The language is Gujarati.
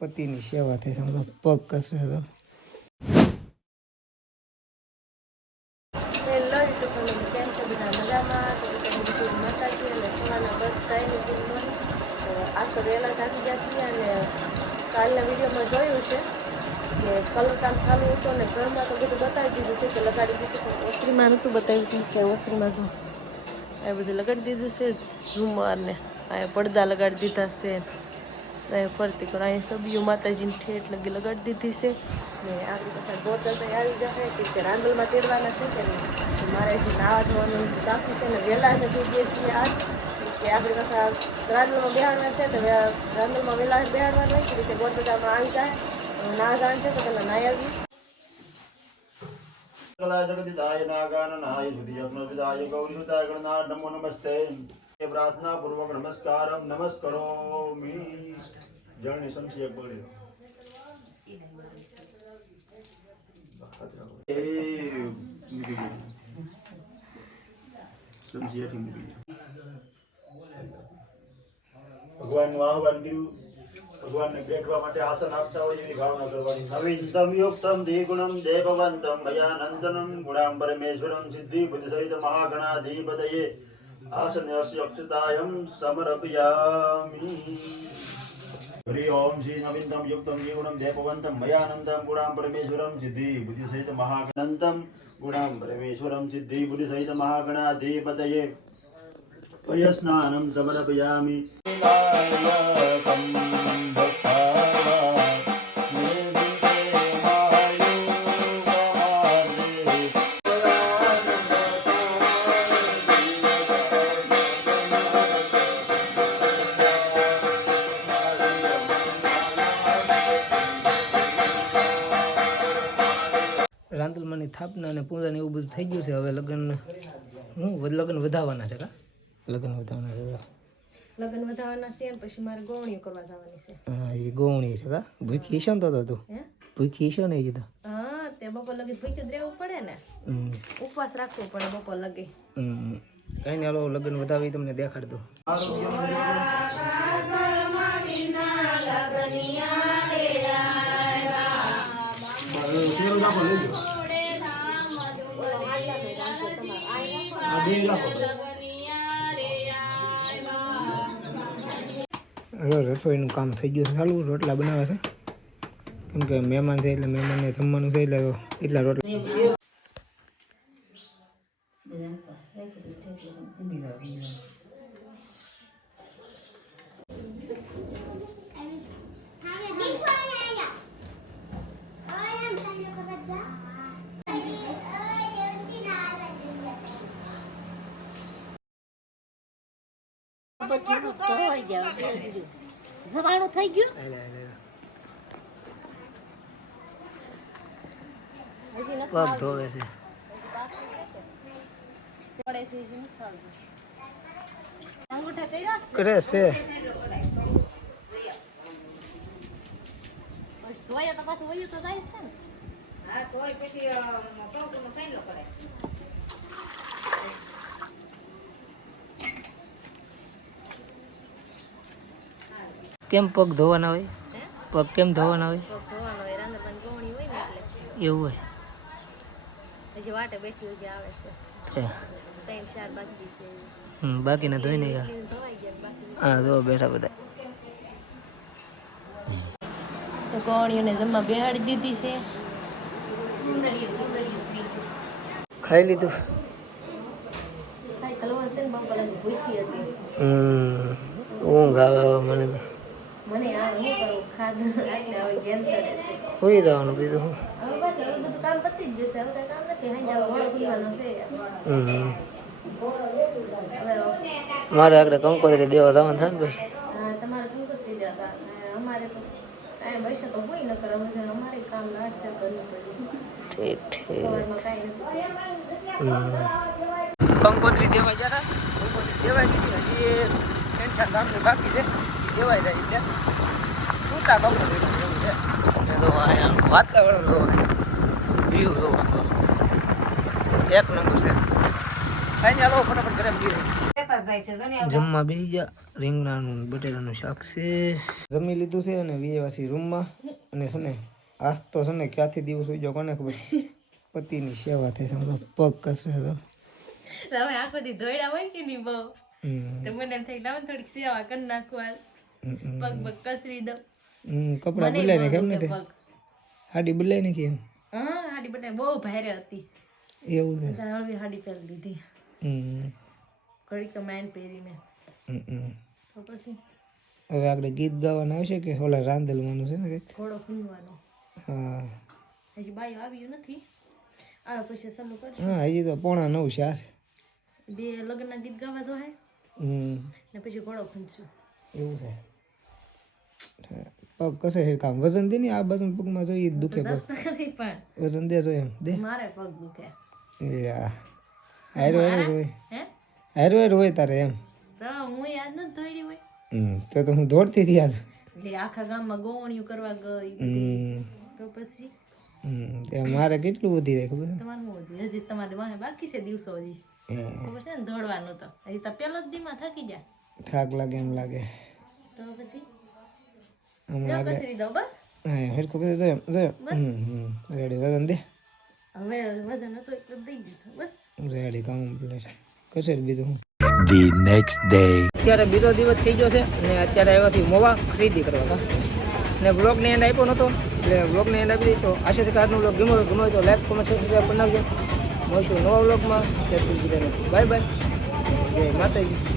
પતિની સેવા થઈ સમજો પગ કસે હેલો યુટ્યુબ કેમ છો બધા મજામાં તો મસાજી અને સવારના બસ ટાઈમ તો આ તો વહેલા થાકી ગયા છીએ અને કાલના વિડીયોમાં જોયું છે કે કલર કામ ચાલુ હતું અને ઘરમાં તો બધું બતાવી દીધું છે કે લગાડી દીધું પણ ઓસ્ત્રીમાં નહોતું બતાવ્યું હતું કે ઓસ્ત્રીમાં જો એ બધું લગાડી દીધું છે ઝુમર ને અહીંયા પડદા લગાડી દીધા છે અહીંયા ફરતી કરો અહીંયા સબીઓ માતાજીની ઠેઠ લગી લગાડી દીધી છે ને આગળ પાછા બોતલ તો આવી જશે કે રાંદલમાં તેડવાના છે કે મારે જે નાવા ધોવાનું બાકી છે ને વહેલા જ થઈ ગયા છીએ આજ કે આપણે પાછા રાંદલમાં બેહાડવા છે તો રાંદલમાં વહેલા બેહાડવાનું હોય કે રીતે બોતલમાં આવી જાય ના જાણ છે તો પેલા નાઈ આવી जगदिदाय नागाननाय सुधियज्ञविदाय गौरीसुताय गणनाथ नमो नमस्ते प्रार्थना पूर्वक नमस्कारम नमस्करोमि जर्नी संशय बोले भगवान आह्वान કર્યું ભગવાનને બેઠવા માટે આસન આપતા હોય એવી ભાવના કરવાની નવીનતમ યુક્તમ દ્વિગુણમ દેવવંતમ ભયાનંદનમ ગુણામ પરમેશ્વરમ સિદ્ધિ બુદ્ધિ સહિત મહાગણાધિપતયે આસનસ્ય અક્ષતાયમ સમર્પયામિ હરિ ઓમ શ્રી નવીનતમ યુક્તમ દ્વિગુણમ દેવવંતમ ભયાનંદમ ગુણામ પરમેશ્વરમ સિદ્ધિ બુદ્ધિ સહિત મહાગણાનંદમ ગુણામ પરમેશ્વરમ સિદ્ધિ બુદ્ધિ સહિત મહાગણાધિપતયે પયસ્નાનમ સમર્પયામિ રાંદલમાંની થાપના અને પૂજાને એવું બધું થઈ ગયું છે હવે લગ્ન લગ્ન વધાવવાના છે કા લગ્ન વધાવવાના છે લગ્ન વધાવવાના છે ને પછી મારે ગોવણીઓ કરવા જવાની છે હા એ ગોવણી છે કા ભૂખી છે ને તો તું ભૂખી છે ને એ કીધું હા તે બપોર લગી ભૂખ્યું જ રહેવું પડે ને ઉપવાસ રાખવો પડે બપોર લગી કઈ ને હાલો લગ્ન વધાવી તમને દેખાડ દો રસોઈનું કામ થઈ ગયું છે ચાલુ રોટલા બનાવે છે કેમ કે મહેમાન છે એટલે મહેમાનને જમવાનું છે એટલે એટલા રોટલા જવાનું થઈ ગયું પગ ધોવે છે કરે છે ધોયા તો પાછું વયું તો જાય છે ને હા ધોઈ પછી પગનો સાઈલો કરે કેમ પગ ધોવાના હોય પગ કેમ ધોવાના હોય ધોવાનો હોય રાંધવાની ગોવણી હોય ને એટલે એવું હોય હજી વાટે બેઠી હોય આવે છે 3-4 બાકી છે બાકીને ધોઈ નહીં ધોવાઈ ગયા બાકી હા જો બેઠા બધા તો ગોવણીઓને જમવા બેહાડી દીધી છે ખાઈ લીધું ખાઈ કલવા હતી ને બપોર લગી ભૂખી હતી ઊંઘ આવે મને તો મને આ હું કરું ખાધું એટલે હવે ગેમ કરે હોઈ જવાનું બીજું હું હવે બસ હવે બધું કામ પતી જ જશે હવે કઈ કામ નથી હાઈ જાવ ઘોડો ખુલવાનો છે મારે આગળ કંકોત્રી દેવા જવાનું થાય ને પછી હા તમારે શું કરતી જતા અમારે તો કાંઈ પૈસા તો હોય ન કરે હવે અમારે કામ ના જ કરવું પડે ઠીક ઠીક સવારમાં કાંઈ નથી કંકોત્રી દેવા જતા કંકોત્રી દેવાય દીધી હજી 3-4 ગામની બાકી છે દેવાય જાય એટલે છૂટા કંકોત્રી એવું છે તો અહીંયા વાતાવરણ જોવા વ્યૂ જોવા એક નંબર છે કાંઈ નહીં, હાલો ફટાફટ ઘરે મૂકી દઈએ. લેતા જાય છે જો ને આ જમવા બેસી ગયા. રીંગણાનું બટેટાનું શાક છે. જમી લીધું છે અને વીએવાસી રૂમમાં. અને છે ને આજ તો છે ને ક્યાંથી દિવસ ઉજ્યો કોને ખબર. પતિની સેવા થાય છે. પગ કસરે તમે આખો દી ધોઈડા હોય કે નહીં બહુ તો મને એમ થાય લાવ થોડીક સેવા કરી નાખું હાલ. પગ પગ કસરી દઉં. કપડા બદલાઈ ને કેમ ને તે પગ હાડી બદલાઈ ને કેમ હા હાડી બને બહુ ભારે હતી એવું છે. એટલે હવે હાડી પહેરી લીધી હમ ઘડીક તો માઇન્ડ પહેરીને હમ. તો પછી હવે આપણે ગીત ગાવાના આવશે કે ઓલા રાંધલવાનું છે ને કંઈક. ઘોડો ખૂંદવાનો હા હજી બાયું આવ્યું નથી આ પછી ચાલુ કરશું હા હજી તો 8:45 છે. આ છે. બે લગ્નના ગીત ગાવા જો હે ને પછી ઘોડો ખૂંદશું એવું છે. પગ કસે છે કામ વજન દે ને આ બાજુ પગમાં જોઈએ દુખે પગ. કરી પણ વજન દે જો એમ દે. મારે પગ દુખે યા હારો હારો હોય હે હારો હારો હોય તારે એમ. તો હું યાદ નથી ધોઈડી હોય તો હું દોડતી હતી યાર. એટલે આખા ગામમાં ગોવણિયું કરવા ગઈ તો પછી તે મારે કેટલું વધી જાય ખબર છે. તમારું શું હતું હજી તમારે વાહે બાકી છે દિવસો હજી ખબર છે ને દોડવાનું તો હજી તો પેલો જ દીમાં થાકી જાય થાક લાગે એમ લાગે. તો પછી હમણાં જો કસરી દો બસ હા હેરખું કરી દો એમ જો રેડી વજન દે હવે વજન હતો એટલે દઈ દીધું બસ રેડી કમ્પ્લીટ કશે બીજું હું. The next day. અત્યારે બીજો દિવસ થઈ ગયો છે અને અત્યારે આવ્યા છીએ મોવા ખરીદી કરવા ને બ્લોગને એન્ડ આપ્યો નહોતો એટલે બ્લોગને એન્ડ આપી દીધો. આશા છે કે આજનો બ્લોગ ગમ્યો તો લાઈક કોમેન્ટ સબસ્ક્રાઈબ બનાવજો. મળશું નવા બ્લોગમાં. ત્યાં સુધી બાય બાય. જય માતાજી.